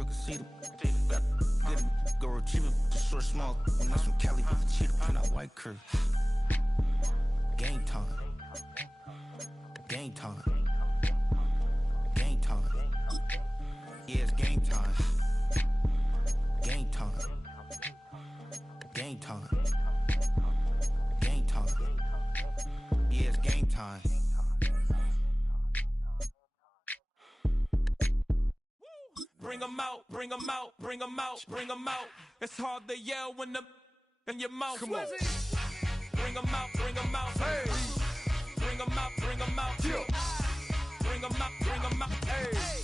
real can see the good go retrieve it, short small, when that's from Cali, but the cheetah print out white curve. Game time. Game time. Game time. Yeah, it's game time. Game time. Game time. Game time. Yeah, it's game time. Bring 'em out, bring 'em out, bring 'em out, bring 'em out. It's hard to yell when the in your mouth. Come on. Bring 'em out, bring 'em out. Hey. Bring 'em out, bring 'em out. Yeah. Bring 'em out, bring 'em out. Hey.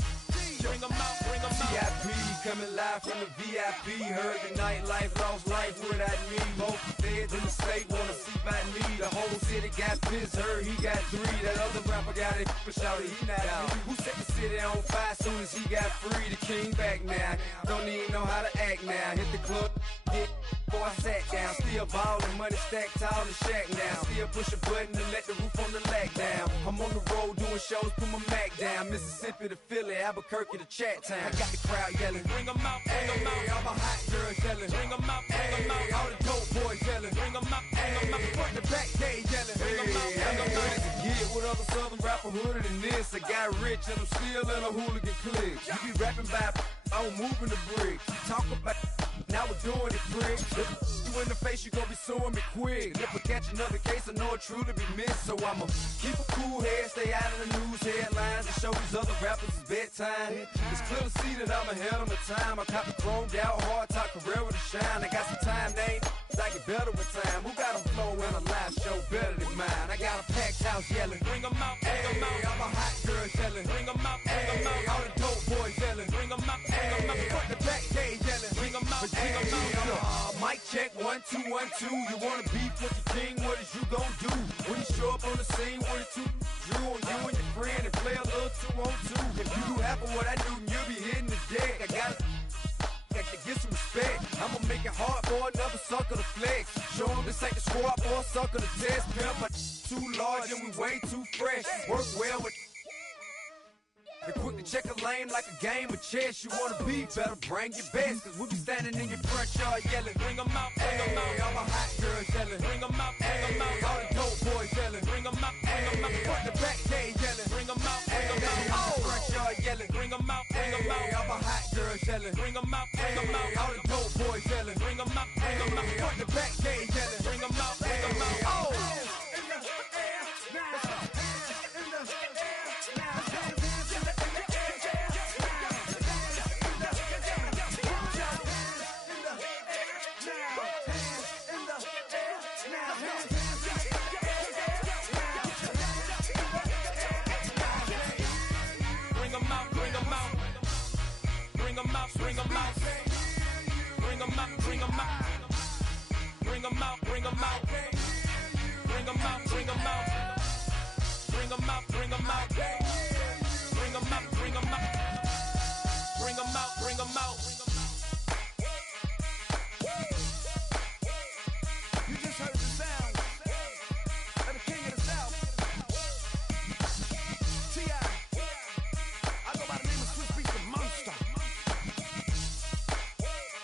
Bring 'em out, bring 'em out. VIP coming live from the VIP. Heard the nightlife, lost life without me. Both feds in the state wanna see by me. The whole city got pissed, heard he got 3. That other rapper got it, but shouted he not out. Who set the city on fire soon as he got free? The king back now, don't even know how to act now. Hit the club, get before I sat down. Still ballin', money stacked tall in shack now. Still push a button to let the roof on the lack down. I'm on the road doing shows, put my Mac down. Mississippi to Philly, Albuquerque to Chat Town. I got the crowd yelling, bring 'em out, bring 'em out. All my hot girls yelling, bring 'em out, bring 'em out. All the dope boys yelling, bring 'em out, bring 'em out. Front the back, they yelling, bring 'em out, bring 'em out. To get with other southern rapper hooded than this. I got rich and I'm still in a hooligan clique. You be rapping by, I'm moving the bricks. You talk about, now we're doing it, prick. If you in the face, you gon' be suing me quick. And if I catch another case, I know it truly be missed. So I'ma keep a cool head, stay out of the news headlines, and show these other rappers it's bedtime. It's clear to see that I'm ahead of my time. I caught the chromed out, hard top career with a shine. I got some time, they ain't I get better with time. Who got a flow in a live show better than mine? I got a packed house yelling, bring 'em out, bring 'em out. All my hot girls yelling, bring 'em out, bring 'em out. All the dope boys yelling, bring 'em out, bring 'em out. Front the back, they yelling, bring 'em out, bring 'em out. Mic check, 1 2 1 2. You wanna beef with the king? What is you gon' do when you show up on the scene with a 2 Drew on you and your friend and play a little 2 on 2? If you do half of what I do, you'll be hitting the deck. I gotta get some respect. I'ma make it hard for another sucker to flex. Show him this ain't the squad or a sucker to test. Pimp, but too large and we way too fresh. Work well with. And quick to check a lane like a game of chess. You wanna be better, bring your best. Cause we be standing in your front yard yelling, bring 'em out, bring 'em out. All my hot girls yelling, bring 'em out, bring 'em out. All the dope boys yelling, bring 'em out, bring 'em out. Front the back, they yelling, bring 'em out, bring 'em out. Front yard yelling, bring 'em out, bring 'em out. All my hot girls yelling, bring 'em out, bring 'em out. All the dope boys yelling, bring 'em out, bring 'em out. Front the back, they yelling, bring 'em out, bring 'em out. Bring 'em out, bring 'em out. Bring 'em out, bring 'em out. Bring 'em out, bring 'em out. Bring 'em out, bring 'em out. Bring 'em out, bring 'em out. Bring 'em out, bring 'em out. Bring 'em out, bring 'em out. Bring 'em out, bring 'em out. You just heard the sound of the king of the South. T.I. I go by the name of Swiss Beats the Monster.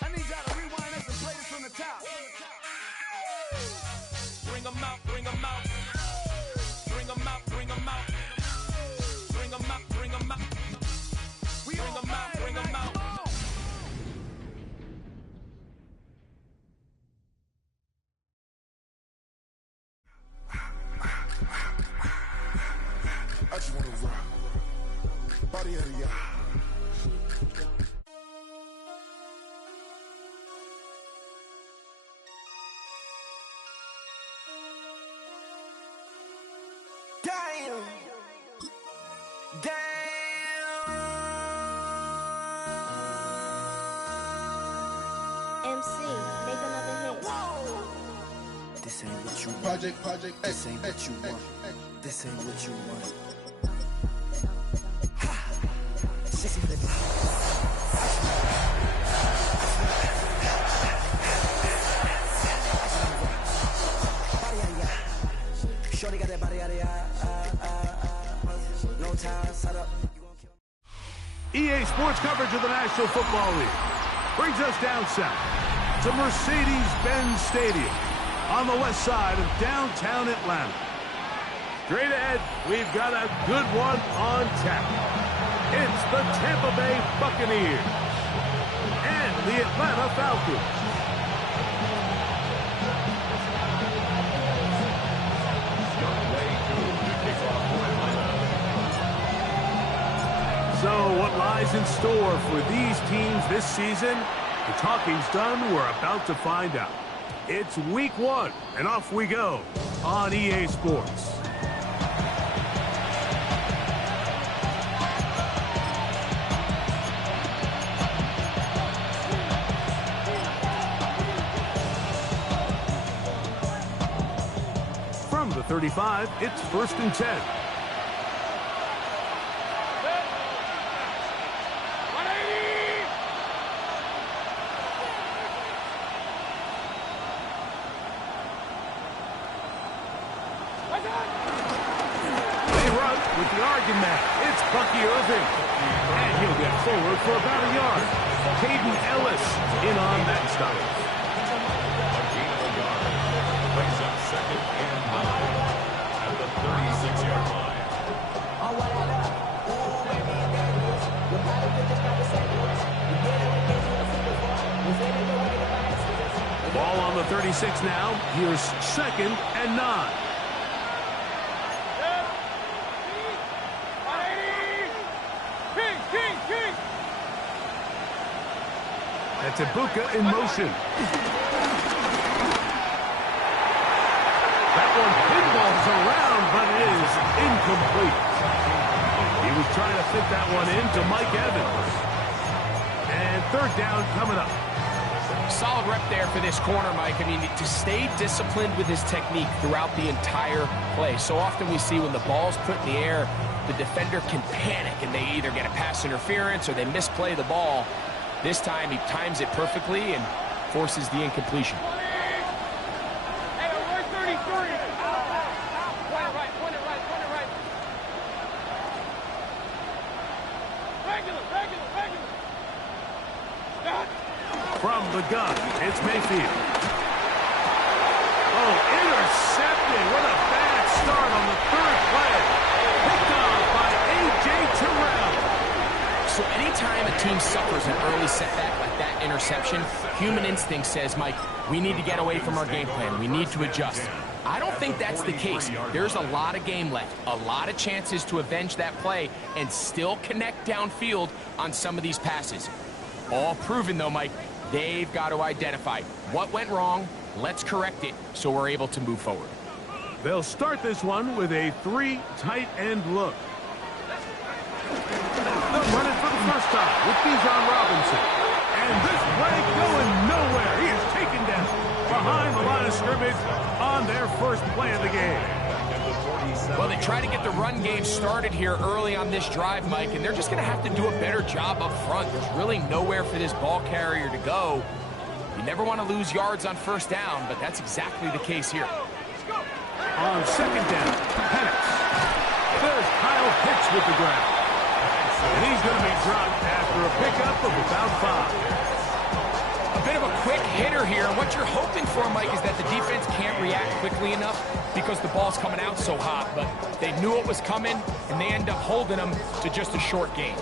I need y'all to rewind this and play this from the top. Bring 'em out, bring 'em out. Bring 'em out, bring 'em out. Bring 'em out, bring 'em out. We Bring 'em out, bring 'em out. I just wanna rock. Body of the y'all. Damn. MC, make another hit. This ain't what you want. Project, This ain't what you want. This ain't what you want. Sissy flip. Shorty got that body out of ya. No time, set up. EA Sports coverage of the National Football League brings us down south to Mercedes-Benz Stadium on the west side of downtown Atlanta. Straight ahead, we've got a good one on tap. It's the Tampa Bay Buccaneers and the Atlanta Falcons. So what lies in store for these teams this season? The talking's done. We're about to find out. It's week 1, and off we go on EA Sports. From the 35, it's 1st and 10. And he'll get forward for about a yard. Caden Ellis in on that stop. Brings up 2nd and 9 at the 36-yard line. Ball on the 36 now. Here's 2nd and 9. That's Ibuka in motion. That one pinballs around, but it is incomplete. He was trying to fit that one in to Mike Evans. And 3rd down coming up. Solid rep there for this corner, Mike. I mean, to stay disciplined with his technique throughout the entire play. So often we see when the ball's put in the air, the defender can panic, and they either get a pass interference or they misplay the ball. This time, he times it perfectly and forces the incompletion. Hey, we're 33. Point it right, point it right, point it right. Regular. From the gun, it's Mayfield. Oh, intercepted. What a bad start on the 3rd play. Picked off by A.J. Terrell. So anytime a team suffers an early setback like that interception, human instinct says, Mike, we need to get away from our game plan. We need to adjust. I don't think that's the case. There's a lot of game left, a lot of chances to avenge that play and still connect downfield on some of these passes. All proven, though, Mike, they've got to identify what went wrong, let's correct it so we're able to move forward. They'll start this one with a 3 tight end look. They'll run it for the first time with Bijan Robinson. And this play going nowhere. He is taken down behind the line of scrimmage on their first play of the game. Well, they try to get the run game started here early on this drive, Mike, and they're just going to have to do a better job up front. There's really nowhere for this ball carrier to go. You never want to lose yards on 1st down, but that's exactly the case here. On 2nd down, Penix. There's Kyle Pitts with the grab. And he's going to be dropped after a pickup of about 5. A bit of a quick hitter here. What you're hoping for, Mike, is that the defense can't react quickly enough because the ball's coming out so hot. But they knew it was coming, and they end up holding them to just a short gain.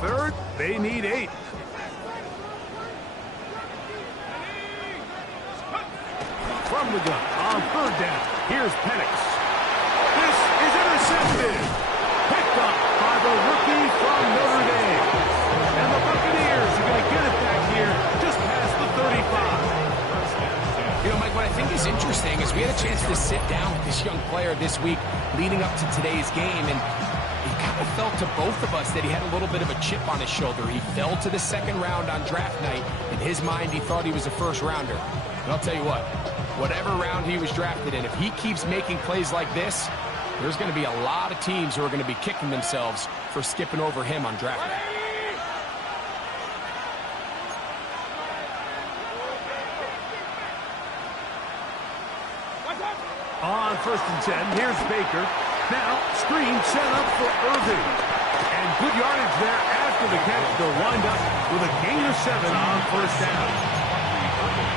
Third, they need 8. From the gun on 3rd down. Here's Penix. This is intercepted. Picked up by the rookie from Notre Dame. And the Buccaneers are going to get it back here just past the 35. You know, Mike, what I think is interesting is we had a chance to sit down with this young player this week leading up to today's game, and it kind of felt to both of us that he had a little bit of a chip on his shoulder. He fell to the 2nd round on draft night. In his mind, he thought he was a 1st rounder. And I'll tell you what, whatever round he was drafted in, if he keeps making plays like this, there's going to be a lot of teams who are going to be kicking themselves for skipping over him on draft night. first and 10. Here's Baker. Now, screen set up for Irving. And good yardage there after the catch. They'll wind up with a gain of 7 on first down.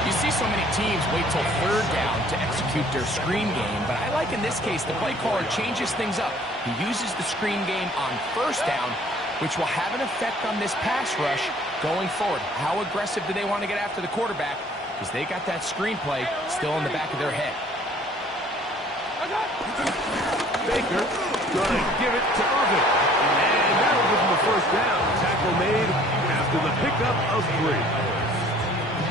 You see so many teams wait till third down to execute their screen game, but I like in this case the play caller changes things up. He uses the screen game on first down, which will have an effect on this pass rush going forward. How aggressive do they want to get after the quarterback? Because they got that screenplay still in the back of their head. Baker gonna give it to Irving. And that'll give him the first down. Tackle made after the pickup of 3.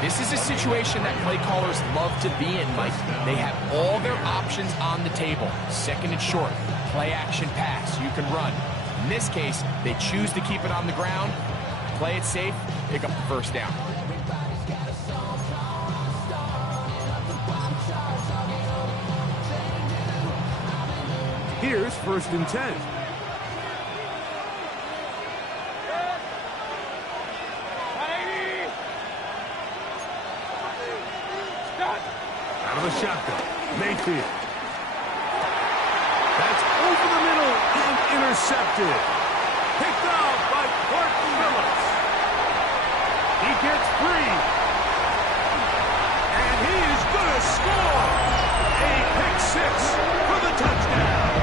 This is a situation that play callers love to be in, Mike. They have all their options on the table. Second and short, play action pass, you can run. In this case, they choose to keep it on the ground, play it safe, pick up the first down. Here's first and 10. Out of the shotgun, Mayfield. That's over the middle and intercepted. Picked off by Clark Phillips. He gets free. And he is going to score. A pick 6 for the touchdown.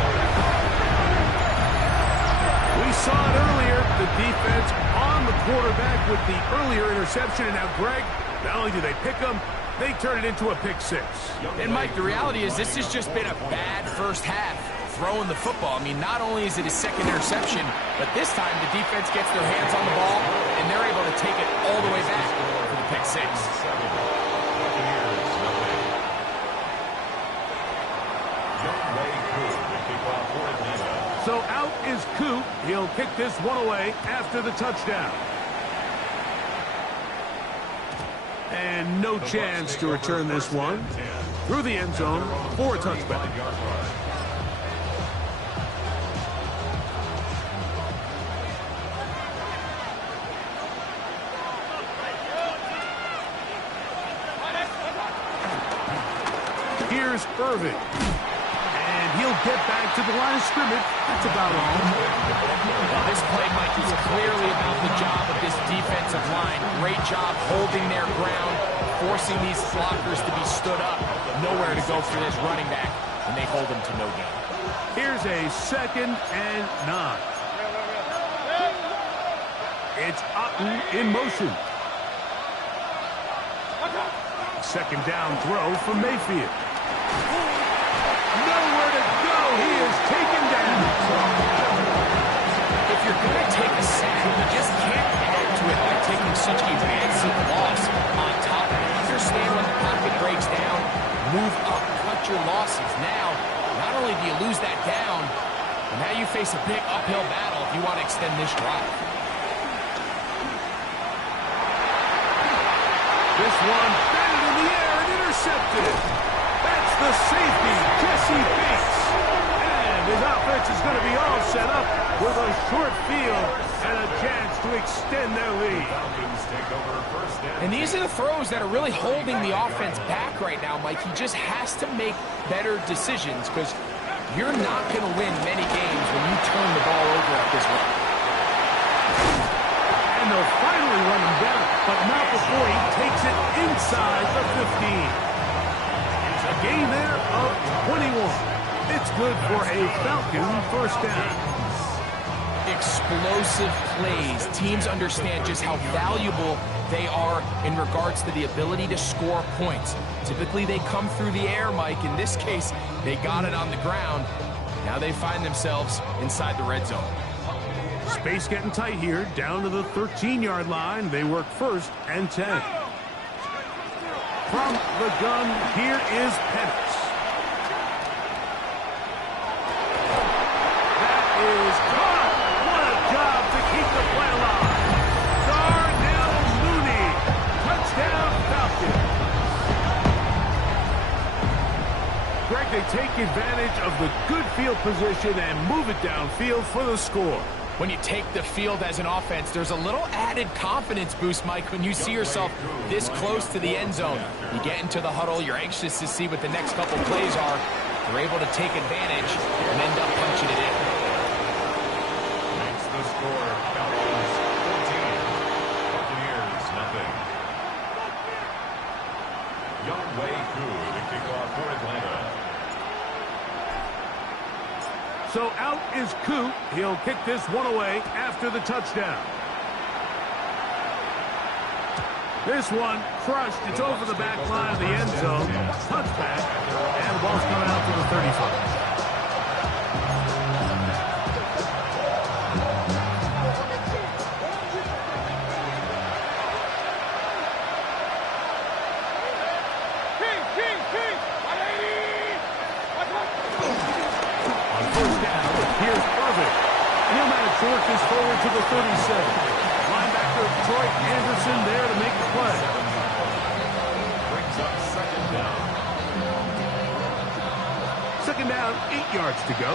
We saw it earlier, the defense on the quarterback with the earlier interception. And now, Greg, not only do they pick him, they turn it into a pick 6. And, Mike, the reality is this has just been a bad first half throwing the football. I mean, not only is it his second interception, but this time the defense gets their hands on the ball, and they're able to take it all the way back for the pick 6. So out is Coop. He'll kick this one away after the touchdown. And no chance to return this one through the end zone for a touchback. Here's Irving. And he'll get back to the line of scrimmage. That's about all. Well, this play, Mike, is clearly about the job of this defensive line. Great job holding their ground, forcing these blockers to be stood up. Nowhere to go for this running back, and they hold him to no gain. Here's a 2nd and 9. It's Otten in motion. Second down throw for Mayfield. Nowhere to go. He is taken down. If you're going to take a sack, you just can't add to it by taking such a massive loss on top of it. Understand when the pocket breaks down, move up, cut your losses. Now, not only do you lose that down, but now you face a big uphill battle if you want to extend this drive. This one batted in the air and intercepted. That's the safety, Jesse Bates. And his offense is going to be all set up with a short field and a chance to extend their lead. And these are the throws that are really holding the offense back right now, Mike. He just has to make better decisions because you're not going to win many games when you turn the ball over at this rate. And they'll finally run him down, but not before he takes it inside the 15. A gain there of 21. It's good for a Falcon first down. Explosive plays. Teams understand just how valuable they are in regards to the ability to score points. Typically, they come through the air, Mike. In this case, they got it on the ground. Now they find themselves inside the red zone. Space getting tight here, down to the 13-yard line. They work 1st and 10. From the gun, here is Penix. That is caught. What a job to keep the play alive. Darnell Mooney. Touchdown, Falcons. Greg, they take advantage of the good field position and move it downfield for the score. When you take the field as an offense, there's a little added confidence boost, Mike, when you see yourself this close to the end zone. You get into the huddle, you're anxious to see what the next couple plays are. They're able to take advantage and end up punching it in. Makes the score Cowboys 14, Buccaneers nothing. Young Wei Koo to kick off for Atlanta. So out is Koo. He'll kick this one away after the touchdown. This one crushed. It's over the back line of the end zone. Touchback. And the ball's coming out to the 35. On first down, here's Irvin. He'll manage to work this forward to the 37. Linebacker Troy Anderson there to make the play. Brings up second down. Second down, 8 yards to go.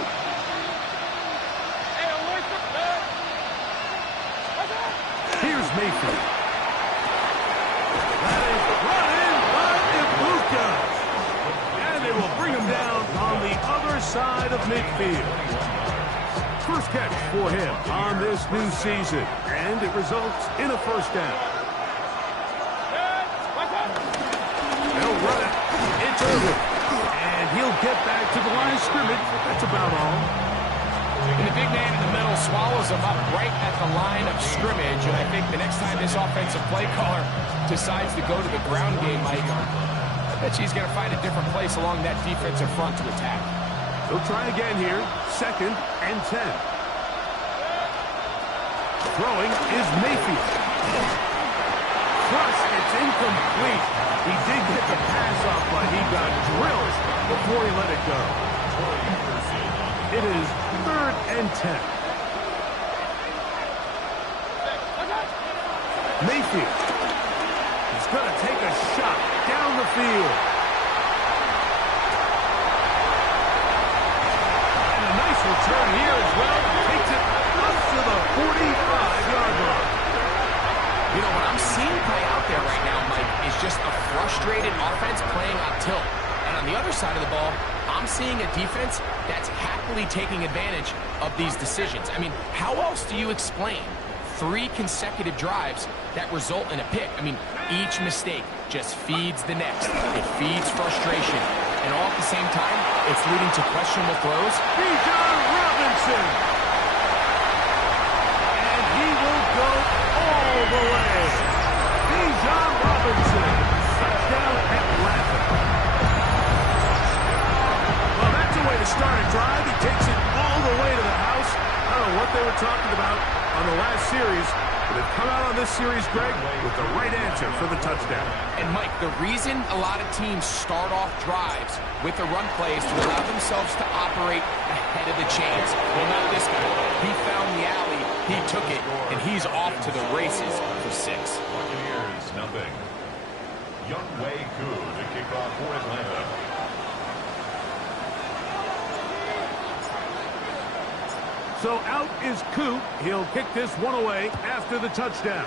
Here's Mayfield. That is running by Ibuka. And they will bring him down on the other side of midfield. First catch for him on this new season, and it results in a first down. They'll run it. It's Irvin. And he'll get back to the line of scrimmage. That's about all. And the big man in the middle swallows him up right at the line of scrimmage. And I think the next time this offensive play caller decides to go to the ground game, Mike, I bet he's going to find a different place along that defensive front to attack. They'll try again here. Second and 10. Throwing is Mayfield. Crush, it's incomplete. He did get the pass off, but he got drilled before he let it go. It is third and 10. Mayfield. He's going to take a shot down the field. Return here as well. Takes it up to the 45-yard line. You know, what I'm seeing play out there right now, Mike, is just a frustrated offense playing on tilt. And on the other side of the ball, I'm seeing a defense that's happily taking advantage of these decisions. I mean, how else do you explain 3 consecutive drives that result in a pick? I mean, each mistake just feeds the next. It feeds frustration. And all at the same time, it's leading to questionable throws. Bijan Robinson. And he will go all the way. Bijan Robinson. Touchdown Atlanta. Well, that's a way to start a drive. He takes it all the way to the house. I don't know what they were talking about on the last series, but they've come out on this series, Greg, with the right answer for the touchdown. And, Mike, the reason a lot of teams start off drives with the run plays to allow themselves to operate ahead of the chains. Well, not this guy. He found the alley, he took it, and he's off to the races for 6. Buccaneers nothing. Young Wei Koo to kick off for Atlanta. So out is Koo. He'll kick this one away after the touchdown.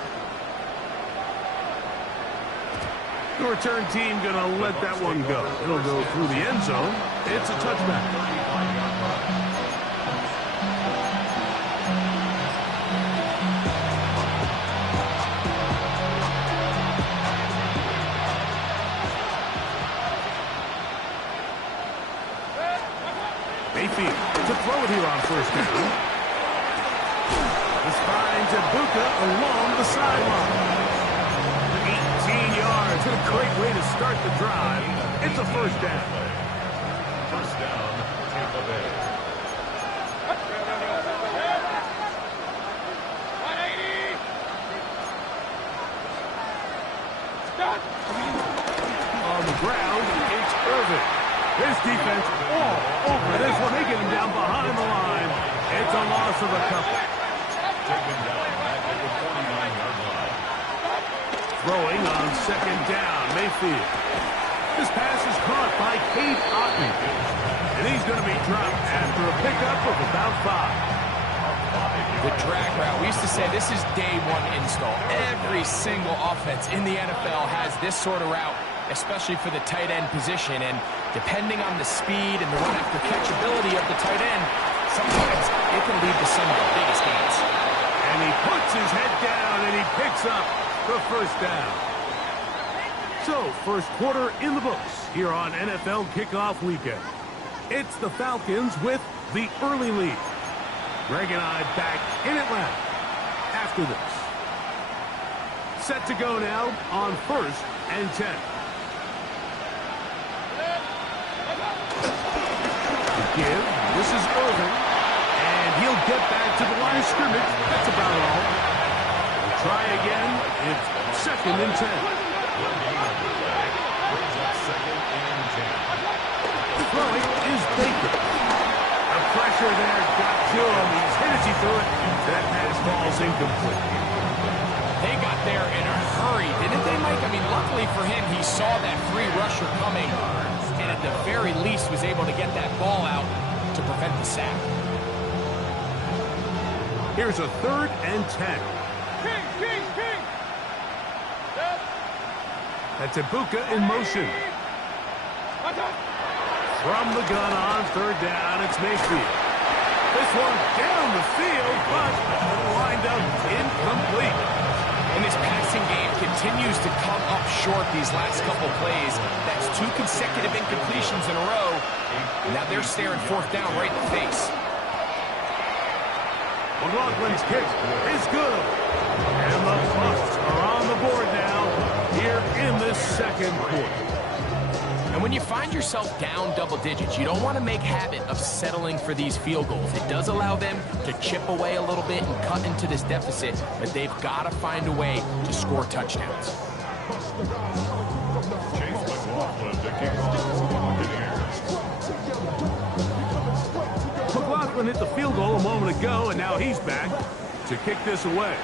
The return team going to let that one go. It'll go through the end zone. It's a touchback. Mayfield to throw it here on first down. This finds Ibuka along the sideline. 18 yards. What a great way to start the drive. It's a first down. First down, Tampa Bay. On the ground, it's Irvin. His defense all over this one. They get him down behind the line. It's a loss of a couple. Taken down back at the 49-yard line. Throwing on second down, Mayfield. This pass is caught by Cade Otton. And he's going to be dropped after a pickup of about 5. The drag route. We used to say this is day 1 install. Every single offense in the NFL has this sort of route especially for the tight end position. And depending on the speed and the run-after-catch ability of the tight end, sometimes it can lead to some of the biggest gains. And he puts his head down and he picks up the first down. So, first quarter in the books here on NFL Kickoff Weekend. It's the Falcons with the early lead. Greg and I back in Atlanta after this. Set to go now on 1st and 10. Give. This is Irvin. And he'll get back to the line of scrimmage. That's about all. We'll try again. It's 2nd and 10. Throwing is Baker. The pressure there got to him. He's hit as he threw it. That pass ball's incomplete. They got there in a hurry, didn't they, Mike? I mean, luckily for him, he saw that free rusher coming, and at the very least was able to get that ball out to prevent the sack. Here's a 3rd and 10. King. That's Ibuka in motion. From the gun on 3rd down, it's Mayfield. This one down the field, but lined up incomplete. And this passing game continues to come up short these last couple plays. That's 2 consecutive incompletions in a row. Now they're staring 4th down right in the face. McLaughlin's kick is good. And the Bucs are on the board now here in this 2nd quarter. And when you find yourself down double digits, you don't want to make habit of settling for these field goals. It does allow them to chip away a little bit and cut into this deficit, but they've got to find a way to score touchdowns. Chase McLaughlin to kick off for the Buccaneers. McLaughlin hit the field goal a moment ago, and now he's back to kick this away.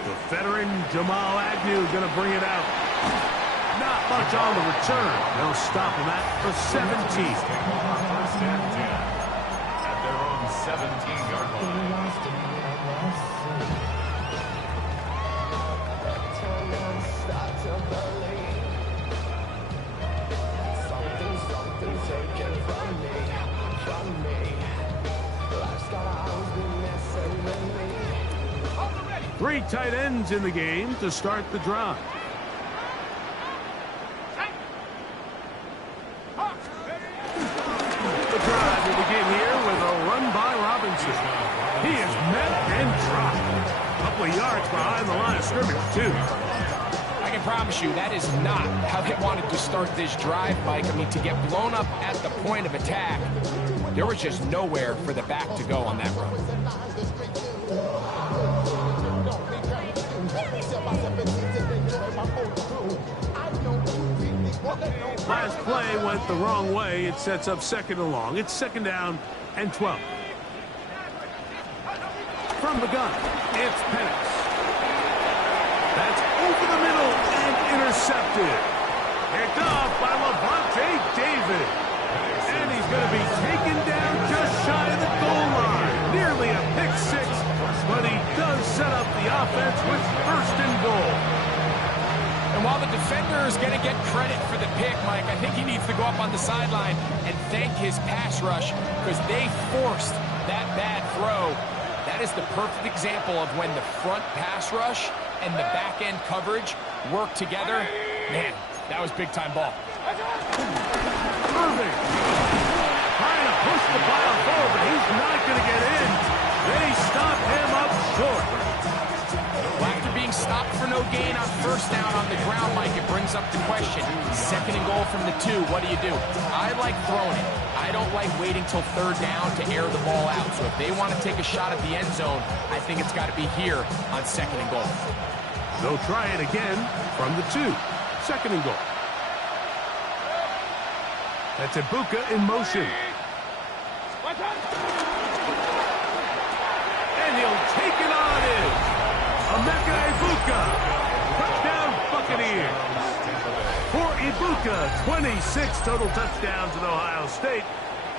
The veteran Jamal Agnew going to bring it out. Not much on the return. They'll stop him at the 17. 1st and 10 at their own 17-yard line. Three tight ends in the game to start the drive. The drive will begin here with a run by Robinson. He is met and dropped. A couple of yards behind the line of scrimmage, too. I can promise you that is not how they wanted to start this drive, Mike. I mean, to get blown up at the point of attack, there was just nowhere for the back to go on that run. Last play went the wrong way. It sets up 2nd and long. It's 2nd down and 12. From the gun, it's Penix. That's over the middle and intercepted. Picked off by Levante David. And he's going to be taken down just shy of the goal line. Nearly a pick 6, but he does set up the offense with 1st and goal. And while the defender is going to get credit for the pick, Mike, I think he needs to go up on the sideline and thank his pass rush because they forced that bad throw. That is the perfect example of when the front pass rush and the back-end coverage work together. Man, that was big-time ball. Irving trying to push the ball forward, but he's not going to get in. They stop him up short. Well, after being stopped for no gain on 1st down on the ground, Mike, it brings up the question. 2nd and goal from the 2, what do you do? I like throwing it. I don't like waiting till 3rd down to air the ball out. So if they want to take a shot at the end zone, I think it's got to be here on 2nd and goal. They'll try it again from the 2. 2nd and goal. That's Ibuka in motion. And he'll take it on in. Emeka Ibuka. Touchdown Buccaneers. For Ibuka, 26 total touchdowns at Ohio State.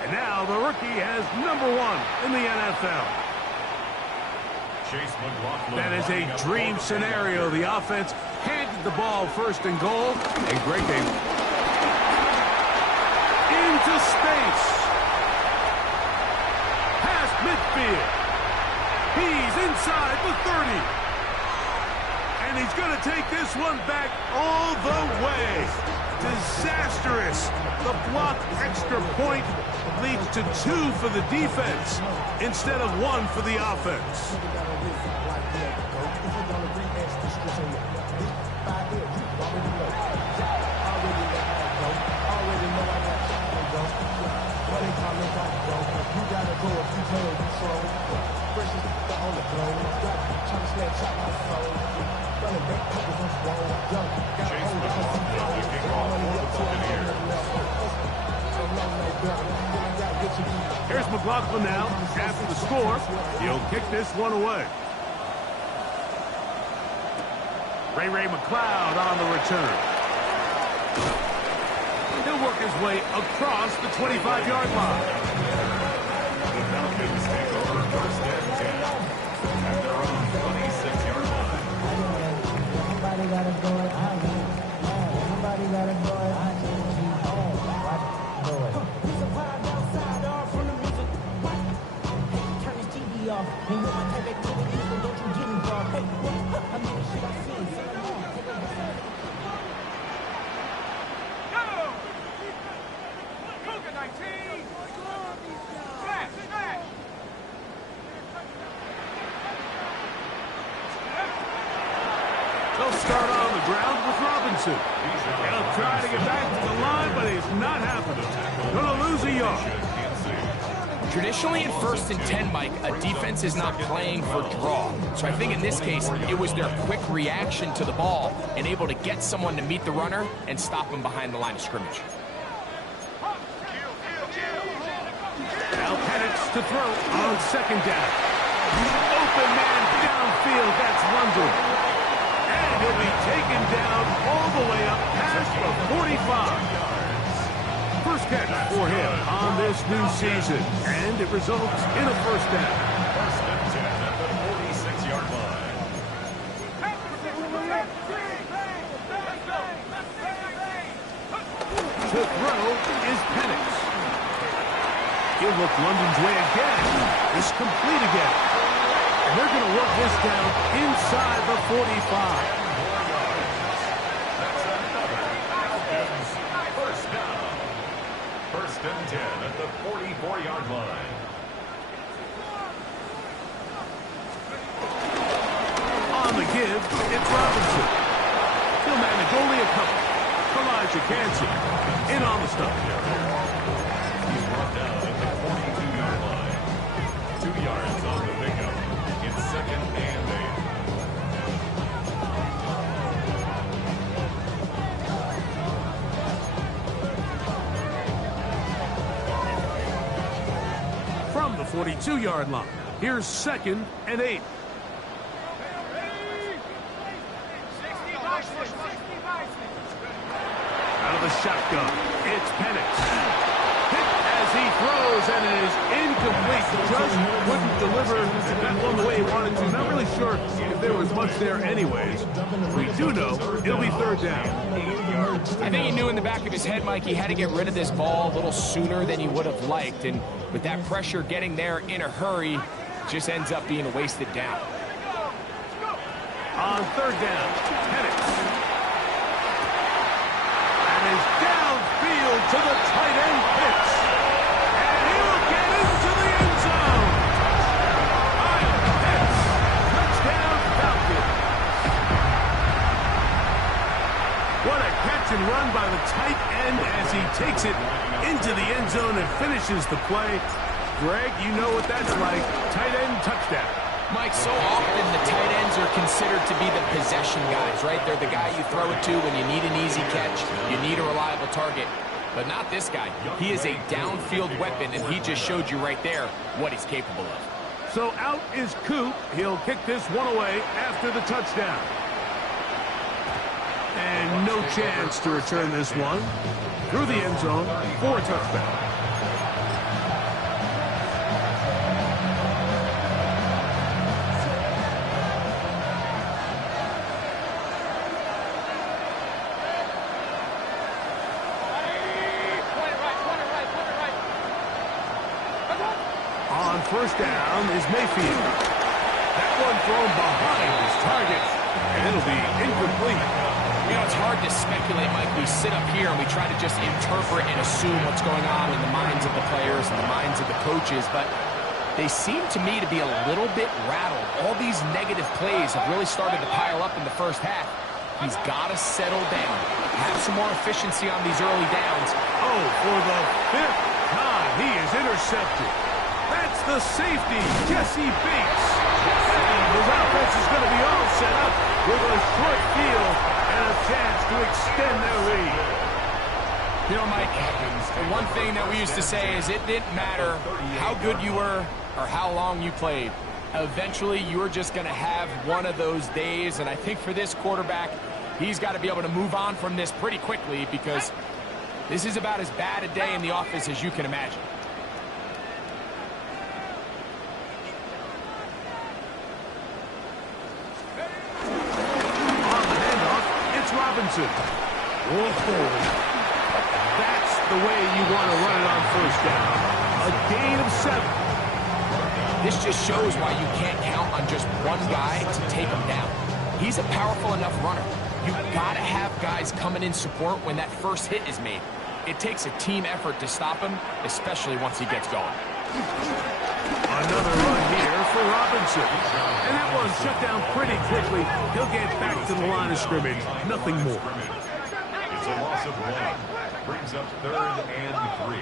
And now the rookie has #1 in the NFL. That is a dream scenario. The offense handed the ball first and goal. A great game. Into space. Past midfield. He's inside the 30. And he's going to take this one back all the way. Disastrous. The blocked extra point leads to 2 for the defense instead of 1 for the offense. Here's McLaughlin now. After the score, he'll kick this one away. Ray McLeod on the return. He'll work his way across the 25-yard line. The Falcons take over first and 10 at their own 26-yard line. Somebody gotta go it. Somebody gotta go it. He's a wild outsider from the music. Turn his TV off. And you might have activities, but don't you get involved. Hey, I mean the shit I seen. Cougar 19. Smash. They'll start on the ground with Robinson. He'll try to get back to the line, but it's not happening. Gonna lose a yard. Traditionally in 1st and 10, Mike, a defense is not playing for draw. So I think in this case, it was their quick reaction to the ball and able to get someone to meet the runner and stop him behind the line of scrimmage. Now Penix to throw on 2nd down. Open man downfield, that's London. And he'll be taken down all the way up past the 45. First catch for him on this new season, and it results in a first down. First and 10 at the 46-yard line. To throw is Penix. He'll look London's way again. It's complete again. And they're going to work this down inside the 45. First and 10 at the 44-yard line. On the give, it's Robinson. He'll manage only a couple. Elijah Cancer in on the stop. He's brought down at the 42-yard line. 2 yards on the pickup. It's 2nd and 8. From the 42-yard line, here's 2nd and 8. Out of the shotgun, it's Penix. Hit as he throws, and it is incomplete. Just wouldn't deliver that one the way he wanted to. Not really sure if there was much there anyways. We do know it'll be 3rd down. I think he knew in the back of his head, Mike, he had to get rid of this ball a little sooner than he would have liked. And with that pressure getting there in a hurry, just ends up being a wasted down. On 3rd down, Penix. And is downfield to the tight end Pitts. And he will get into the end zone. Kyle Pitts, touchdown Falcons. What a catch and run by the tight end as he takes it into the end zone and finishes the play. Greg, you know what that's like. Tight end touchdown. Mike, so often the tight ends are considered to be the possession guys, right? They're the guy you throw it to when you need an easy catch, you need a reliable target. But not this guy. He is a downfield weapon, and he just showed you right there what he's capable of. So out is Coop. He'll kick this one away after the touchdown. And no chance to return this one. Through the end zone for a touchdown. first down is Mayfield. That one thrown behind his target, and it'll be incomplete. You know, it's hard to speculate, Mike. We sit up here and we try to just interpret and assume what's going on in the minds of the players and the minds of the coaches, but they seem to me to be a little bit rattled. All these negative plays have really started to pile up in the first half. He's got to settle down, have some more efficiency on these early downs. Oh, for the 5th time, he is intercepted. That's the safety, Jesse Bates. And his offense is going to be all set up with a short field and a chance to extend their lead. You know, Mike, the one thing that we used to say is it didn't matter how good you were or how long you played. Eventually, you're just going to have one of those days, and I think for this quarterback, he's got to be able to move on from this pretty quickly because this is about as bad a day in the office as you can imagine. On the handoff, it's Robinson. Whoa. That's the way you want to run it on first down. A gain of 7. This just shows why you can't count on just one guy to take him down. He's a powerful enough runner. You've got to have guys coming in support when that first hit is made. It takes a team effort to stop him, especially once he gets going. Another run here for Robinson. And that one shut down pretty quickly. He'll get back to the line of scrimmage. Nothing more. It's a loss of 1. Brings up 3rd and 3.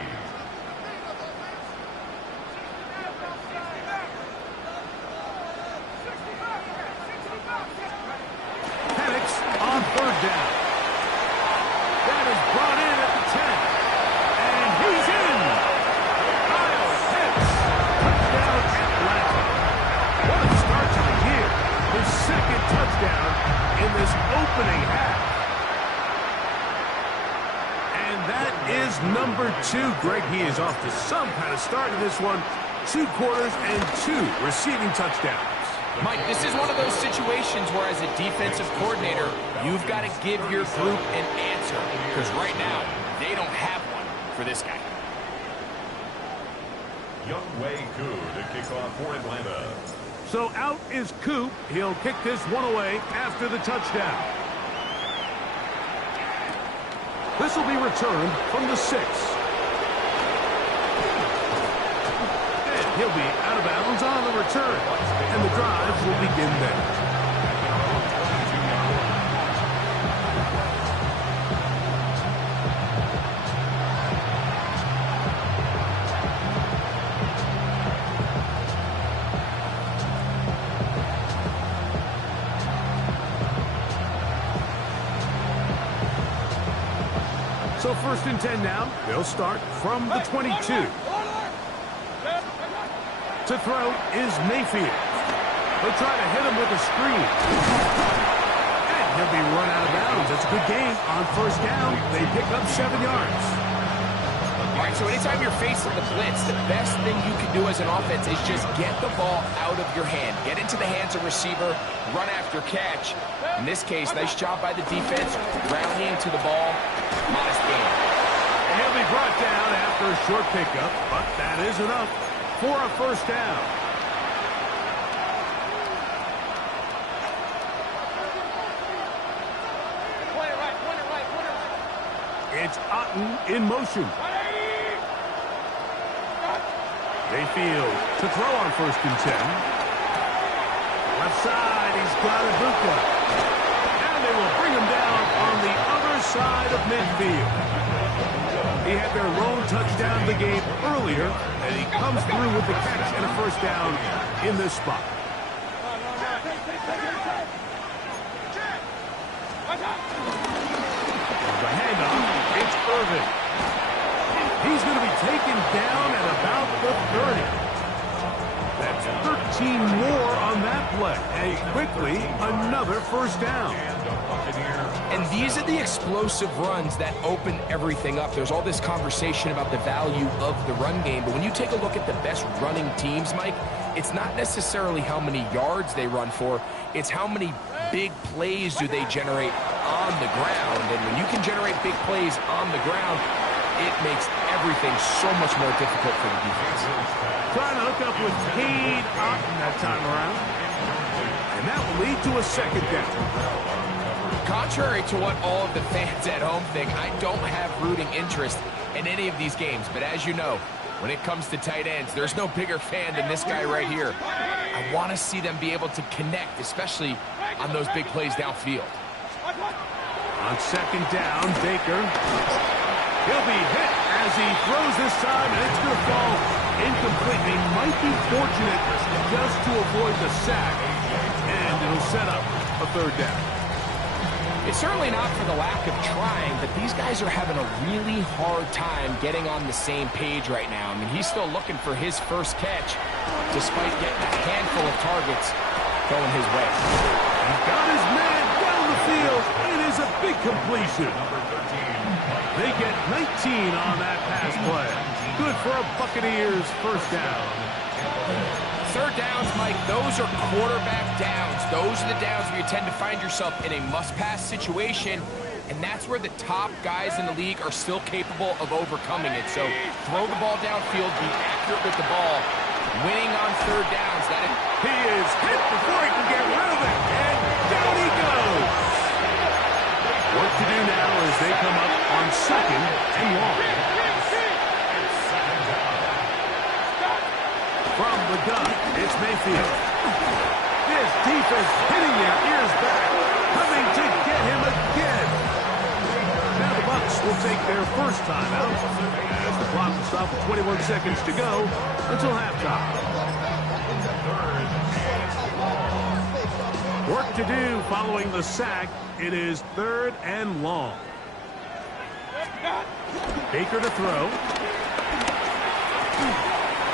On 3rd down. That is brought in at the 10. And he's in. Kyle Pitts. Touchdown Atlanta. What a start to the year. His 2nd touchdown in this opening half. And that is number 2. Greg, he is off to some kind of start in this one. 2 quarters and 2 receiving touchdowns. Mike, this is one of those situations where as a defensive coordinator, you've got to give your group an answer. Because right now, they don't have one for this guy. Younghoe Koo to kick off for Atlanta. So out is Coop. He'll kick this one away after the touchdown. This will be returned from the 6. He'll be out of bounds on the return, and the drive will begin there. So 1st and 10 now. They'll start from the 22. To throw is Mayfield. They'll try to hit him with a screen. And he'll be run out of bounds. That's a good gain on 1st down. They pick up 7 yards. All right, so anytime you're facing the blitz, the best thing you can do as an offense is just get the ball out of your hand. Get into the hands of receiver, run after catch. In this case, nice job by the defense, rallying to the ball. Modest gain. And he'll be brought down after a short pickup, but that is enough for a 1st down. It's Otten in motion. Mayfield to throw on 1st and 10. Left side, he's got Ibuka. And they will bring him down on the other side of midfield. He had their lone touchdown of the game earlier, and he comes through with the catch and a 1st down in this spot. The handoff, it's Irvin. He's going to be taken down at about the 30. That's 13 more on that play. And quickly, another 1st down. And these are the explosive runs that open everything up. There's all this conversation about the value of the run game, but when you take a look at the best running teams, Mike, it's not necessarily how many yards they run for, it's how many big plays do they generate on the ground. And when you can generate big plays on the ground, it makes everything so much more difficult for the defense. Trying to hook up with Cade Otton that time around. And that will lead to a second down. Contrary to what all of the fans at home think, I don't have rooting interest in any of these games. But as you know, when it comes to tight ends, there's no bigger fan than this guy right here. I want to see them be able to connect, especially on those big plays downfield. On second down, Baker. He'll be hit as he throws this time, and it's going to fall incomplete. They might be fortunate just to avoid the sack, and it'll set up a third down. It's certainly not for the lack of trying, but these guys are having a really hard time getting on the same page right now. I mean, he's still looking for his first catch, despite getting a handful of targets going his way. He's got his man down the field. It is a big completion. They get 19 on that pass play. Good for a Buccaneers first down. Third downs, Mike, those are quarterback downs. Those are the downs where you tend to find yourself in a must-pass situation, and that's where the top guys in the league are still capable of overcoming it. So throw the ball downfield, be accurate with the ball. Winning on third downs. He is hit before he can get rid of it, and down he goes. What to do now as they come up on second and long. From the gun, it's Mayfield. This defense hitting their ears back, coming to get him again. Now the Bucs will take their first time out as the clock will stop with 21 seconds to go until halftime. Work to do following the sack. It is third and long. Baker to throw.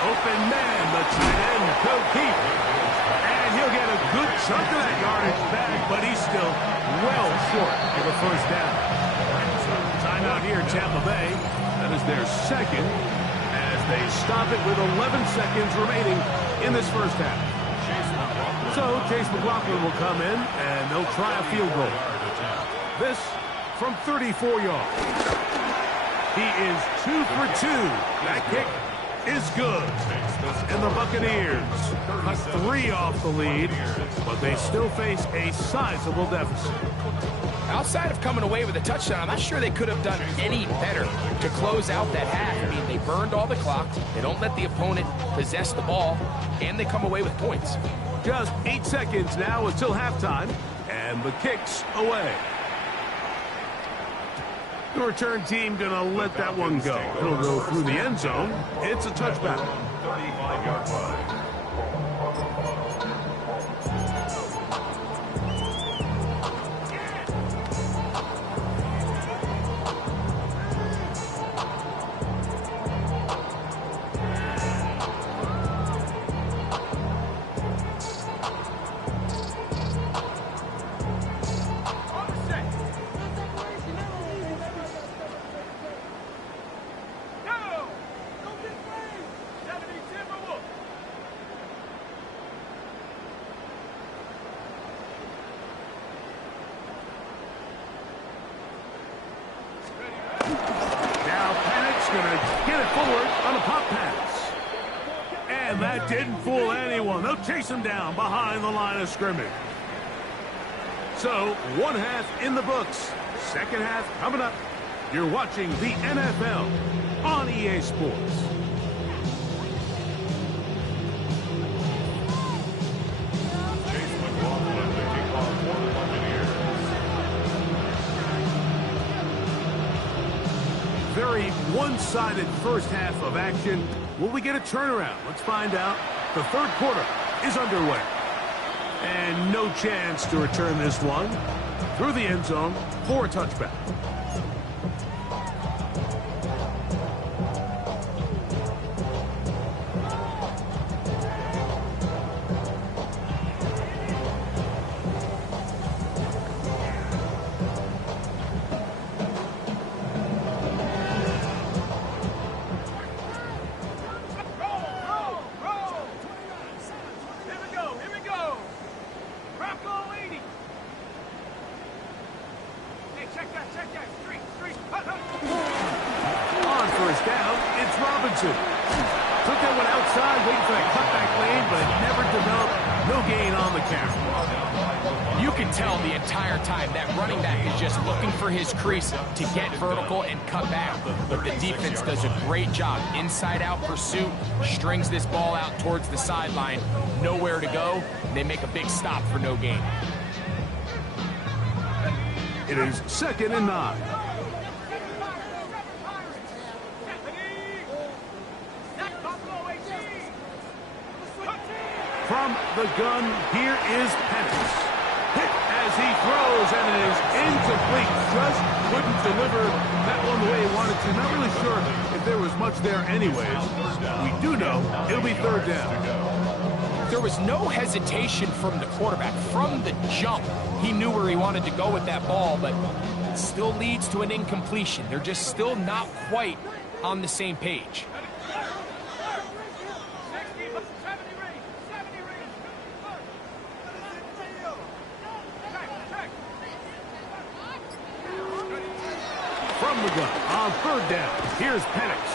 Open man, the tight end, go keep. And he'll get a good chunk of that yardage back, but he's still well short of the first down. Timeout here, Tampa Bay. That is their second as they stop it with 11 seconds remaining in this first half. So Chase McLaughlin will come in, and they'll try a field goal. This from 34 yards. He is 2 for 2. That kick is good. And the Buccaneers cut 3 off the lead, but they still face a sizable deficit. Outside of coming away with a touchdown, I'm not sure they could have done any better to close out that half. I mean, they burned all the clock. They don't let the opponent possess the ball, and they come away with points. Just 8 seconds now until halftime, and the kick's away. The return team going to let that one go. It'll go through the end zone. It's a touchback. 35-yard line. That didn't fool anyone. They'll chase him down behind the line of scrimmage. So, one half in the books. Second half coming up. You're watching the NFL on EA Sports. Chase McLaughlin, the kickoff for the Buccaneers. Very one-sided first half of action. Will we get a turnaround? Let's find out. The third quarter is underway. And no chance to return this one through the end zone for a touchback. is down. It's Robinson. Took that one outside, waiting for that cutback lane, but never developed. No gain on the carry. You can tell the entire time that running back is just looking for his crease to get vertical and cut back. But the defense does a great job. Inside-out pursuit, strings this ball out towards the sideline. Nowhere to go. They make a big stop for no gain. It is 2nd and 9. From the gun, here is Penix. Hit as he throws, and it is incomplete. Just couldn't deliver that one the way he wanted to. Not really sure if there was much there anyways. We do know it'll be 3rd down. There was no hesitation from the quarterback. From the jump, he knew where he wanted to go with that ball, but it still leads to an incompletion. They're just still not quite on the same page. From the gun, on 3rd down, here's Penix.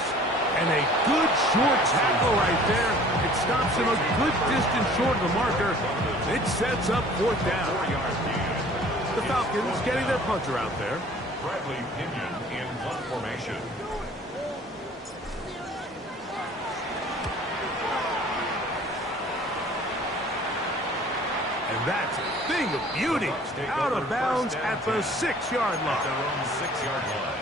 And a good short tackle right there. It stops him a good distance short of the marker. It sets up 4th down. The Falcons getting their punter out there. Bradley Pinion in one formation. And that's a thing of beauty. Out of bounds at the 6-yard line. Their own 6-yard line.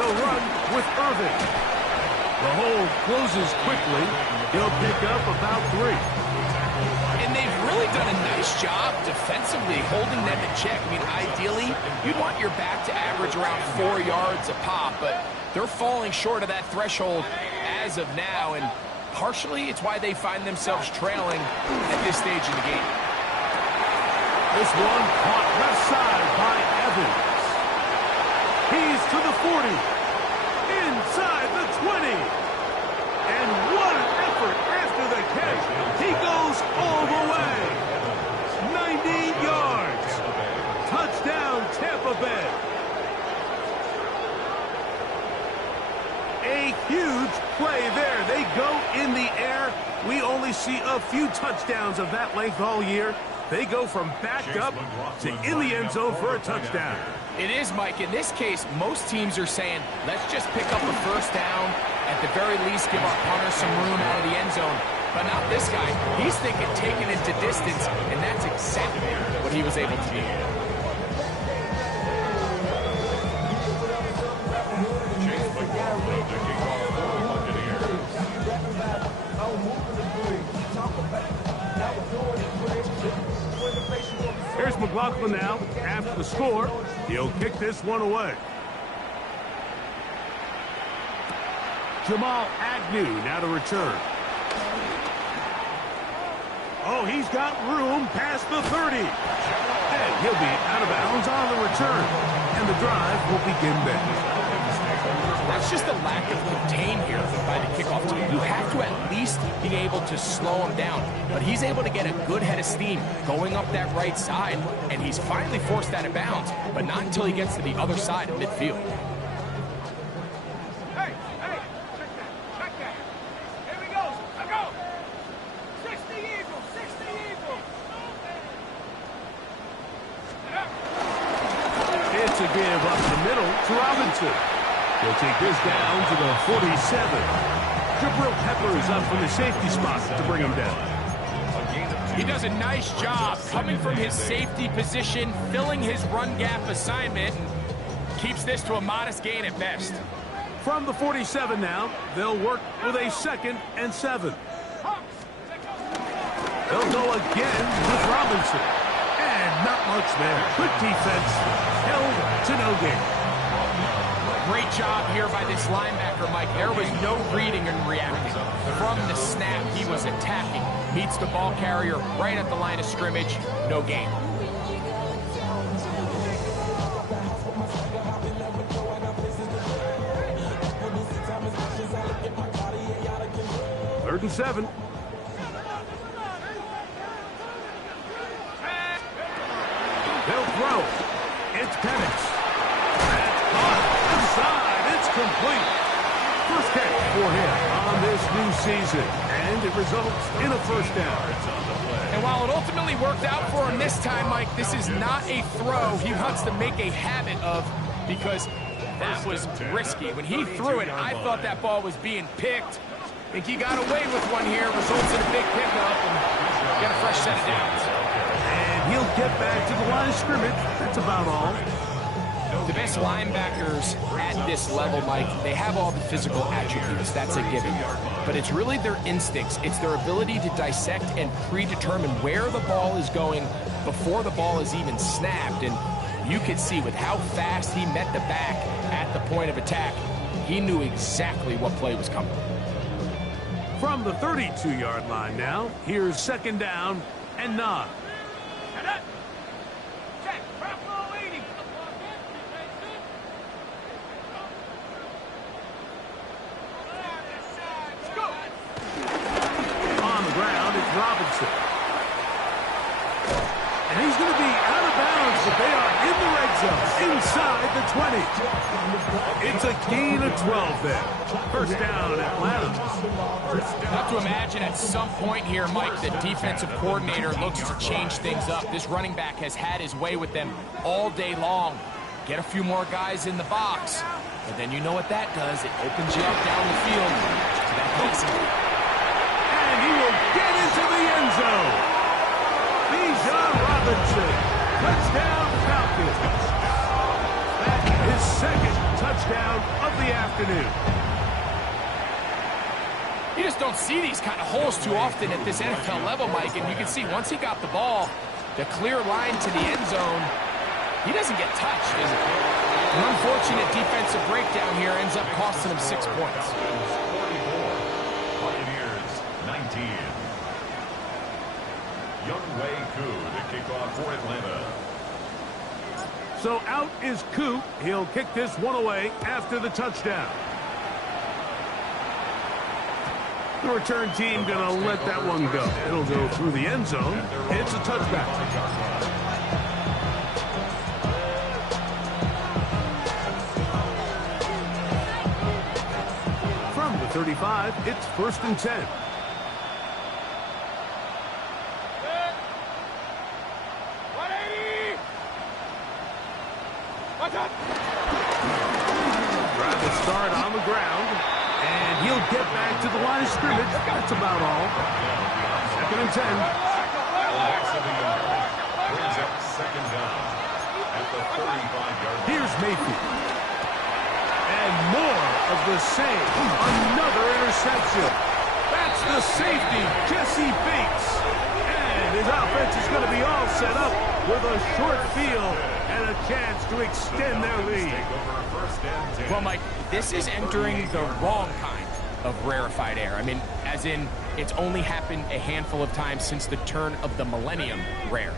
They'll run with Irving. The hole closes quickly. He'll pick up about 3. And they've really done a nice job defensively holding them in check. I mean, ideally, you'd want your back to average around 4 yards a pop, but they're falling short of that threshold as of now, and partially it's why they find themselves trailing at this stage of the game. This one caught left side by Evans. He's to the 40, inside the 20. And what an effort after the catch. He goes all the way. 90 yards. Touchdown, Tampa Bay. A huge play there. They go in the air. We only see a few touchdowns of that length all year. They go from backed up to in the end zone for a touchdown. It is, Mike. In this case, most teams are saying, let's just pick up a 1st down. At the very least, give our punter some room out of the end zone. But not this guy. He's thinking taking it to distance, and that's exactly what he was able to do. Chase McLaughlin, the kickoff for the Buccaneers. Here's McLaughlin now. After the score, he'll kick this one away. Jamal Agnew now to return. Oh, he's got room past the 30. And he'll be out of bounds on the return. And the drive will begin then. That's just a lack of contain here by the kickoff team. You have to at least be able to slow him down. But he's able to get a good head of steam going up that right side. And he's finally forced out of bounds, but not until he gets to the other side of midfield. Hey, check that. Here we go. Let's go. 60 Eagles, 60 Eagles. It's a give up the middle to Robinson. He'll take this down to the 47. Jabril Peppers up from the safety spot to bring him down. He does a nice job coming from his safety position, filling his run gap assignment, and keeps this to a modest gain at best. From the 47 now, they'll work with a 2nd and 7. They'll go again with Robinson. And not much there. Good defense. Held to no gain. Great job here by this linebacker, Mike. There was no reading and reacting. From the snap, he was attacking. Meets the ball carrier right at the line of scrimmage. No gain. 3rd and 7. They'll throw. It's Penix. That's caught inside. It's complete. First catch for him on this new season, and it results in a first down. And while it ultimately worked out for him this time, Mike, this is not a throw he wants to make a habit of, because that was risky. When he threw it, I thought that ball was being picked. I think he got away with one here, results in a big pickup, and get a fresh set of downs. And he'll get back to the line of scrimmage. That's about all. The best linebackers at this level, Mike, they have all the physical attributes. That's a given. But it's really their instincts. It's their ability to dissect and predetermine where the ball is going before the ball is even snapped. And you could see with how fast he met the back at the point of attack, he knew exactly what play was coming. From the 32-yard line now, here's 2nd down and 9. Robinson. And he's going to be out of bounds, but they are in the red zone, inside the 20. It's a gain of 12 there. First down, Atlanta. Have to imagine at some point here, Mike, the defensive coordinator looks to change things up. This running back has had his way with them all day long. Get a few more guys in the box, but then you know what that does. It opens you up down the field to that passing. He will get into the end zone. Bijan Robinson, touchdown Falcons. That's his 2nd touchdown of the afternoon. You just don't see these kind of holes too often at this NFL level, Mike, and you can see once he got the ball, the clear line to the end zone, he doesn't get touched. An unfortunate defensive breakdown here ends up costing him 6 points. Youngway Koo to kick off for Atlanta. So out is Koo. He'll kick this one away after the touchdown. The return team going to let that one go. It'll go through the end zone. It's a touchback. From the 35, it's 1st and 10. Try to start on the ground, and he'll get back to the line of scrimmage. That's about all. 2nd and 10. Brings up 2nd down at the 35-yard line. Here's Mayfield. And more of the same. Another interception. That's the safety, Jesse Bates. And his offense is going to be all set up with a short field and a chance to extend their lead. Well, Mike, this is entering the wrong kind of rarefied air. I mean, as in, it's only happened a handful of times since the turn of the millennium rare.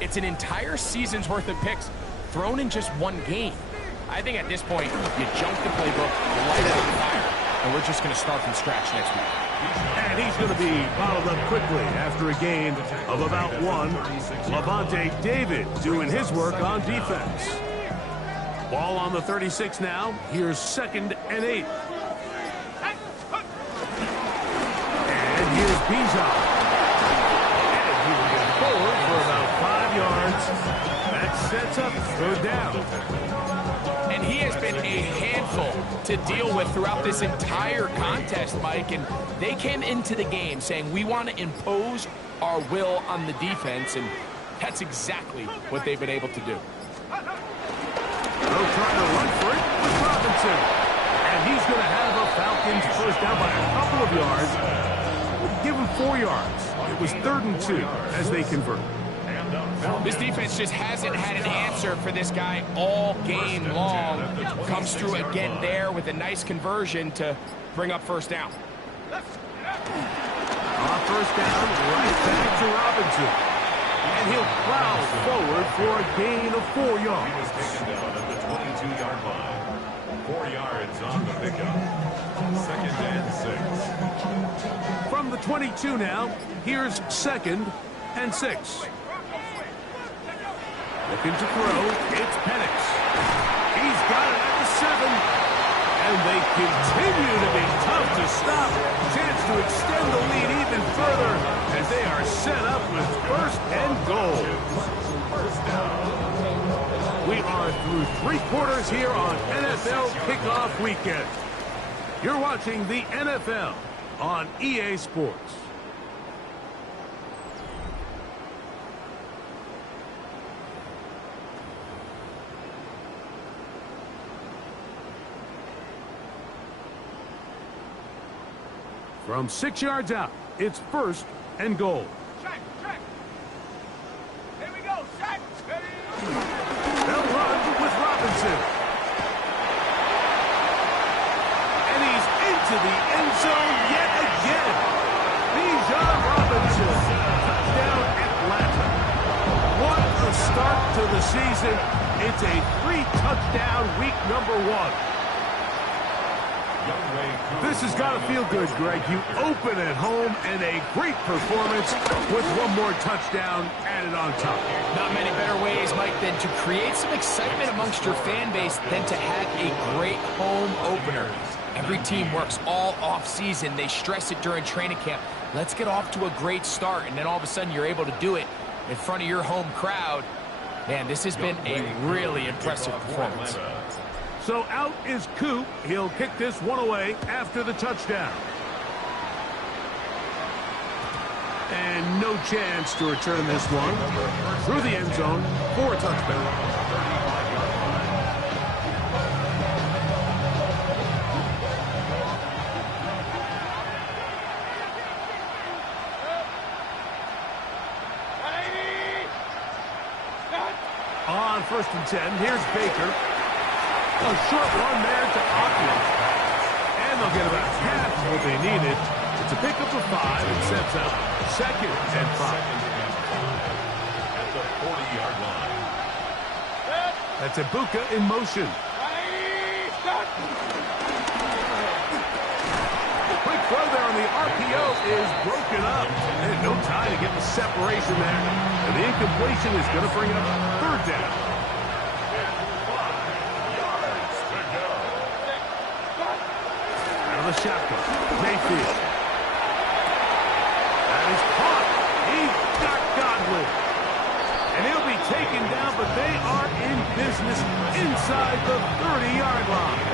It's an entire season's worth of picks thrown in just one game. I think at this point, you junk the playbook, you light it on fire, and we're just going to start from scratch next week. And he's going to be bottled up quickly after a gain of about 1. Levante David doing his work on defense. Ball on the 36 now. Here's 2nd and 8. And here's Bijan. And he will get forward for about 5 yards. That sets up 3rd down. And he has been a handful to deal with throughout this entire contest, Mike. And they came into the game saying, we want to impose our will on the defense. And that's exactly what they've been able to do. They'll try to run for it with Robinson. And he's going to have a Falcons first down by a couple of yards. We'll give him 4 yards. It was 3rd and 2 as they convert. This defense just hasn't had an answer for this guy all game long. Comes through again there with a nice conversion to bring up first down. On first down, right back to Robinson. And he'll plow forward for a gain of 4 yards. He was taken down at the 22-yard line. 4 yards on the pickup. 2nd and 6. From the 22 now, here's 2nd and 6. Looking to throw, it's Penix. He's got it at the 7. And they continue to be tough to stop. Chance to extend the lead even further as they are set up with 1st and goal. We are through 3 quarters here on NFL Kickoff Weekend. You're watching the NFL on EA Sports. From 6 yards out, it's 1st and goal. Check. Here we go. Check. They'll run with Robinson. And he's into the end zone yet again. Bijan Robinson. Touchdown Atlanta. What a start to the season. It's a 3-touchdown week number 1. This has got to feel good, Greg. You open at home and a great performance with 1 more touchdown added on top. Not many better ways, Mike, than to create some excitement amongst your fan base than to have a great home opener. Every team works all off-season. They stress it during training camp. Let's get off to a great start, and then all of a sudden you're able to do it in front of your home crowd. Man, this has been a really impressive performance. So out is Coop. He'll kick this one away after the touchdown. And no chance to return this one through the end zone for a touchdown. On 1st and 10, here's Baker. A short run there to Hopkins. And they'll get about half of what they needed. It's a pickup of 5 and sets up 2nd and 5. At the 40-yard line. That's Ibuka in motion. Quick throw there on the RPO is broken up. And no time to get the separation there. And the incompletion is going to bring up 3rd down. The shotgun. Mayfield. That is caught. He got Godwin. And he'll be taken down, but they are in business inside the 30-yard line.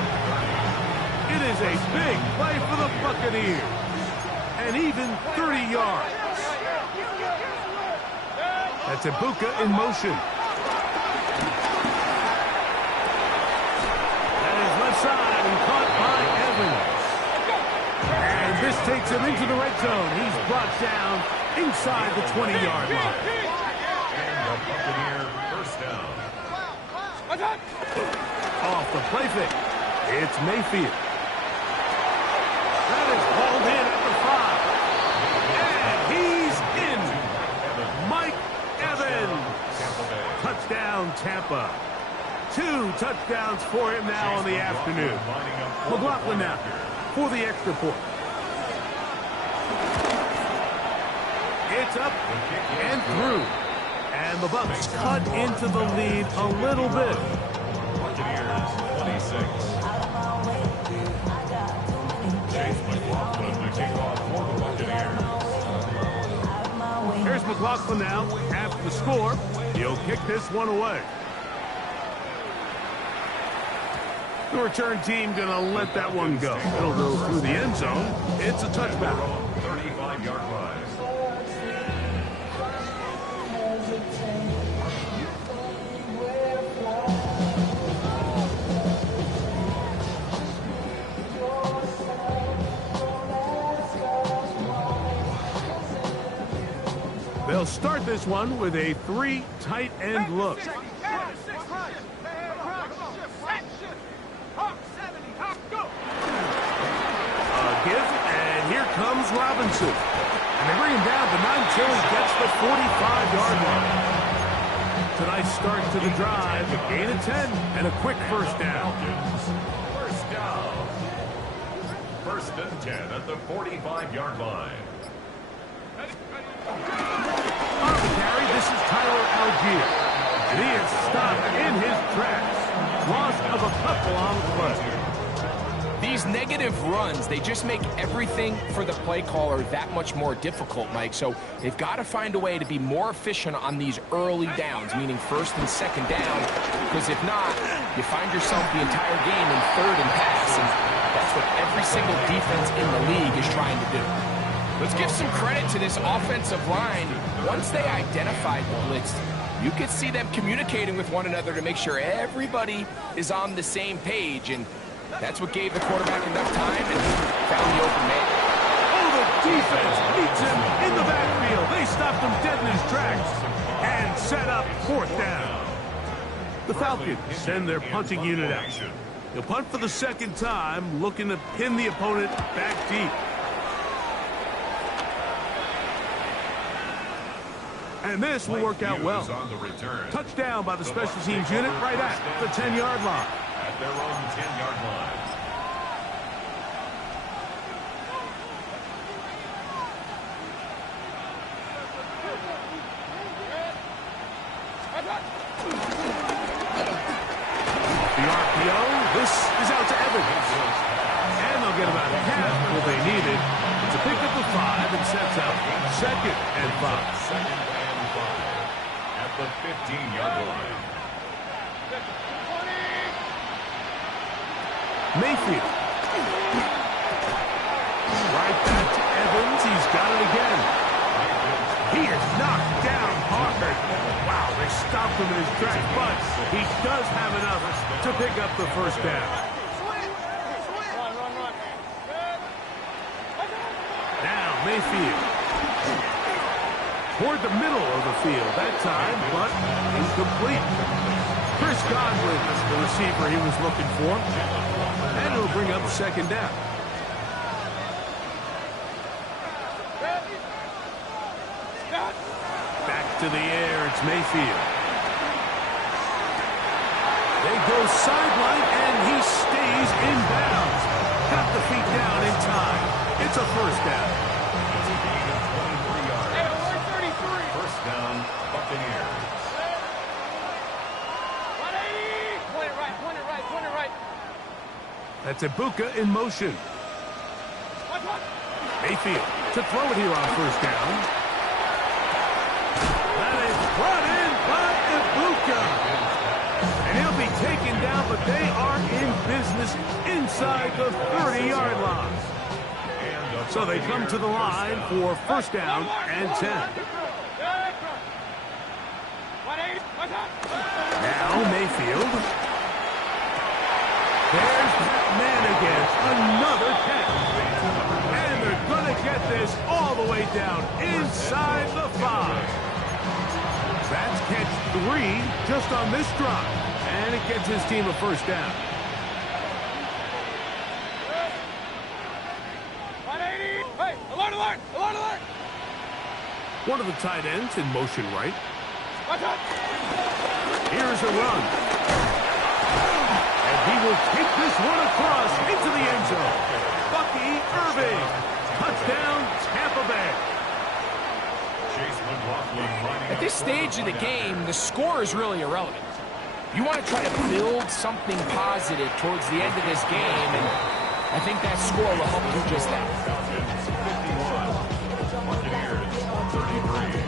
It is a big play for the Buccaneers. And even 30 yards. That's Ibuka in motion. That is left side and caught by Evans. And this takes him into the red zone. He's brought down inside the 20-yard line. And the Buccaneer 1st down. Off the play fake. It's Mayfield. That is hauled in at the 5. And he's in. Mike Evans. Touchdown, Tampa. 2 touchdowns for him now on the afternoon. McLaughlin now for the extra point. It's up and through. And the Bucs cut into the lead a little bit. Buccaneers 26. Chase McLaughlin to kick off for the Buccaneers. Here's McLaughlin now after the score. He'll kick this one away. The return team going to let that one go. It'll go through the end zone. It's a touchback. 35-yard line. They'll start this one with a 3 tight end look. And here comes Robinson. And they bring him down, but not until he gets the 45-yard line. Tonight's start to the drive, a gain of 10, and a quick 1st down. First and 10 at the 45-yard line. On the carry, this is Tyler Algier. And he is stopped in his tracks. Loss of a couple on the play. These negative runs, they just make everything for the play caller that much more difficult, Mike. So they've got to find a way to be more efficient on these early downs, meaning first and second down, because if not, you find yourself the entire game in third and pass, and that's what every single defense in the league is trying to do. Let's give some credit to this offensive line. Once they identified the blitz, you could see them communicating with one another to make sure everybody is on the same page, and that's what gave the quarterback enough time and found the open man. Oh, the defense meets him in the backfield. They stopped him dead in his tracks and set up fourth down. The Falcons send their punting unit out. They'll punt for the second time, looking to pin the opponent back deep. And this will work out well. Touchdown by the special teams unit right at the 10-yard line. At their own 10-yard line. The RPO, this is out to Evans. And they'll get about half what they needed. It's a pickup of 5 and sets up second and 5. Second and 5 at the 15-yard line. Mayfield. Right back to Evans. He's got it again. He is knocked down hard. Wow, they stopped him in his tracks, but he does have enough to pick up the first down. Now Mayfield. Toward the middle of the field that time, but incomplete. Chris Godwin is the receiver he was looking for. And it'll bring up second down. Back to the air, it's Mayfield. They go sideline, and he stays in bounds. Got the feet down in time. It's a first down. It's a gain of 23 yards. First down, Buccaneers. That's Ibuka in motion. Mayfield to throw it here on first down. That is brought in by Ibuka. And he'll be taken down, but they are in business inside the 30-yard line. So they come to the line for first down and 10. Now Mayfield. There's that man again. Another catch. And they're going to get this all the way down inside the 5. That's catch 3 just on this drive. And it gets his team a first down. Hey, alert, alert, alert, alert! One of the tight ends in motion right. Here's a run. And he will take this one across into the end zone. Bucky Irving. Touchdown, Tampa Bay. At this stage of the game, the score is really irrelevant. You want to try to build something positive towards the end of this game, and I think that score will help do just that. Buccaneers, 33.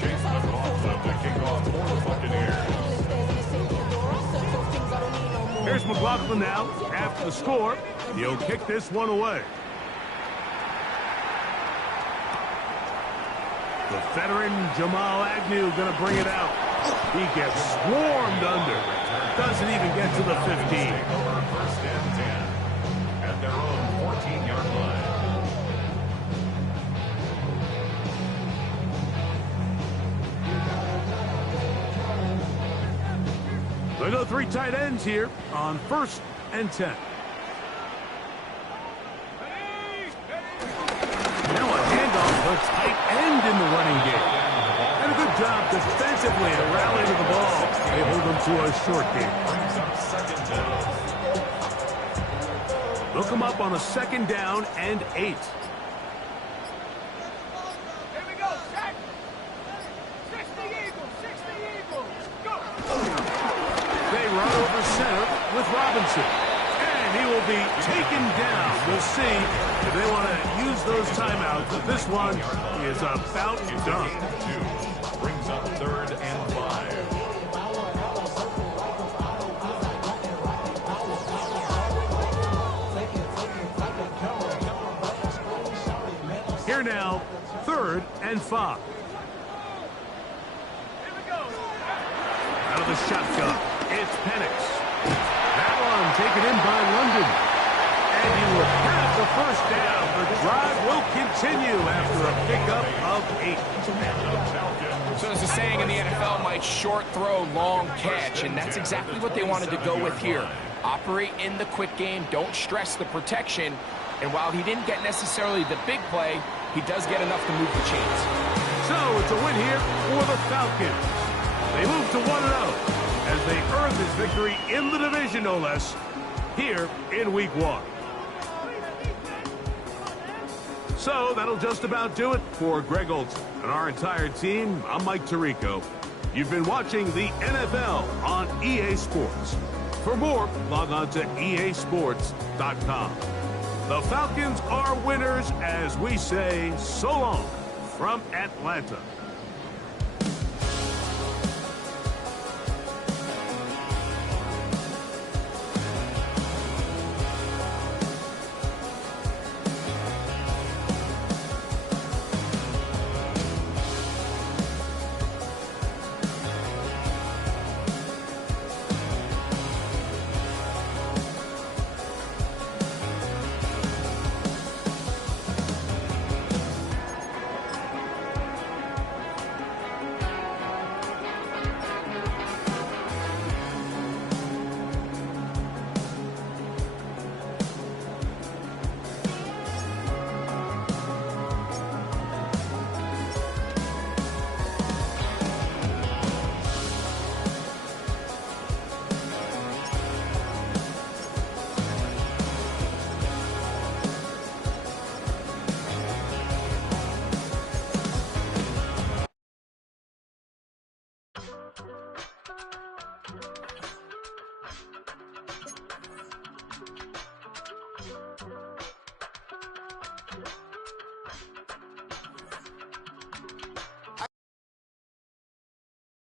Chase McLaughlin to kick off for the Buccaneers. Here's McLaughlin now. After the score, he'll kick this one away. The veteran Jamal Agnew going to bring it out. He gets swarmed under. Doesn't even get to the 15. First and 10 at their own 14-yard line. They go 3 tight ends here on first and 10. Now a handoff to tight end in the running game. And a good job defensively to rally to the ball. They hold them to a short game. Brings up second down. They'll come up on a 2nd down and 8. Here we go, set. 60 Eagles, 60 Eagles. Go. They run over center with Robinson. And he will be taken down. We'll see if they want to use those timeouts. But this one is about done. 2 brings up 3rd and 5. Here now, 3rd and 5. Here we go. Out of the shotgun, it's Penix. That one taken in by London. And he will have the 1st down. The drive will continue after a pickup of 8. So there's a saying in the NFL, Mike, short throw, long catch, and that's exactly what they wanted to go with here. Operate in the quick game, don't stress the protection, and while he didn't get necessarily the big play, he does get enough to move the chains. So it's a win here for the Falcons. They move to 1-0 as they earn this victory in the division, no less, here in Week 1. So that'll just about do it for Greg Olson and our entire team. I'm Mike Tirico. You've been watching the NFL on EA Sports. For more, log on to easports.com. The Falcons are winners as we say so long from Atlanta.